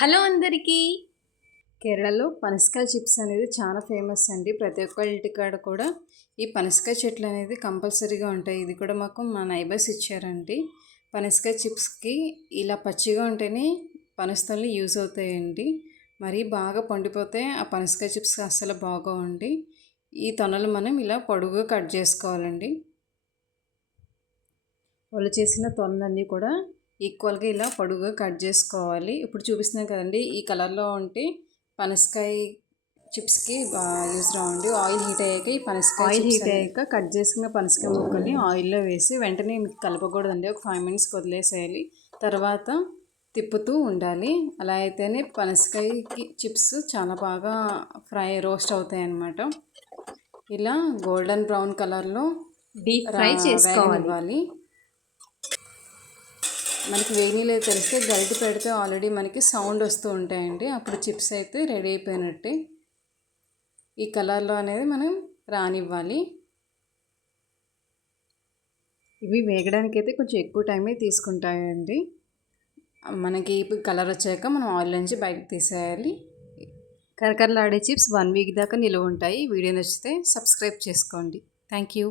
Hello అందరికీ. కేరళలో పనసకాయ చిప్స్ అనేది చాలా ఫేమస్ అండి. ప్రతి ఒక్క ఇంటికాడ కూడా ఈ పనసకాయ చెట్లు అనేది కంపల్సరీగా ఉంటాయి. ఇది కూడా మాకు మా నైబర్స్ ఇచ్చారండి. పనసకాయ చిప్స్కి ఇలా పచ్చిగా ఉంటేనే పనస్తలు యూజ్ అవుతాయండి. మరీ బాగా పండిపోతే ఆ పనసకాయ చిప్స్ అస్సలు బాగోవండి. ఈ తొనలు మనం ఇలా పొడుగుగా కట్ చేసుకోవాలండి. వాళ్ళు చేసిన తొనలన్నీ కూడా ఈక్వల్గా ఇలా పొడుగుగా కట్ చేసుకోవాలి. ఇప్పుడు చూపిస్తున్నాను కదండి, ఈ కలర్లో ఉంటే పనసకాయ చిప్స్కి యూజ్ రావండి. ఆయిల్ హీట్ అయ్యాక ఈ పనసకాయ హీట్ అయ్యాక కట్ చేసుకున్న పనసకాయ ముక్కల్ని ఆయిల్లో వేసి వెంటనే కలపకూడదండి. ఒక 5 minutes వదిలేసేయాలి. తర్వాత తిప్పుతూ ఉండాలి. అలా అయితేనే పనసకాయకి చిప్స్ చాలా బాగా రోస్ట్ అవుతాయి అన్నమాట. ఇలా గోల్డెన్ బ్రౌన్ కలర్లో డీప్ ఫ్రై చేసుకోవాలి. మనకి వేయనీలేదు తెలిస్తే గరిటె పెడితే ఆల్రెడీ మనకి సౌండ్ వస్తూ ఉంటాయండి. అప్పుడు చిప్స్ అయితే రెడీ అయిపోయినట్టే. ఈ కలర్లో అనేది మనం రానివ్వాలి. ఇవి వేగడానికి అయితే కొంచెం ఎక్కువ టైమే తీసుకుంటాయండి. మనకి కలర్ వచ్చాక మనం ఆయిల్ నుంచి బయటకు తీసేయాలి. కరకరలాడే చిప్స్ 1 week దాకా నిలువ ఉంటాయి. వీడియో నచ్చితే సబ్స్క్రైబ్ చేసుకోండి. Thank you.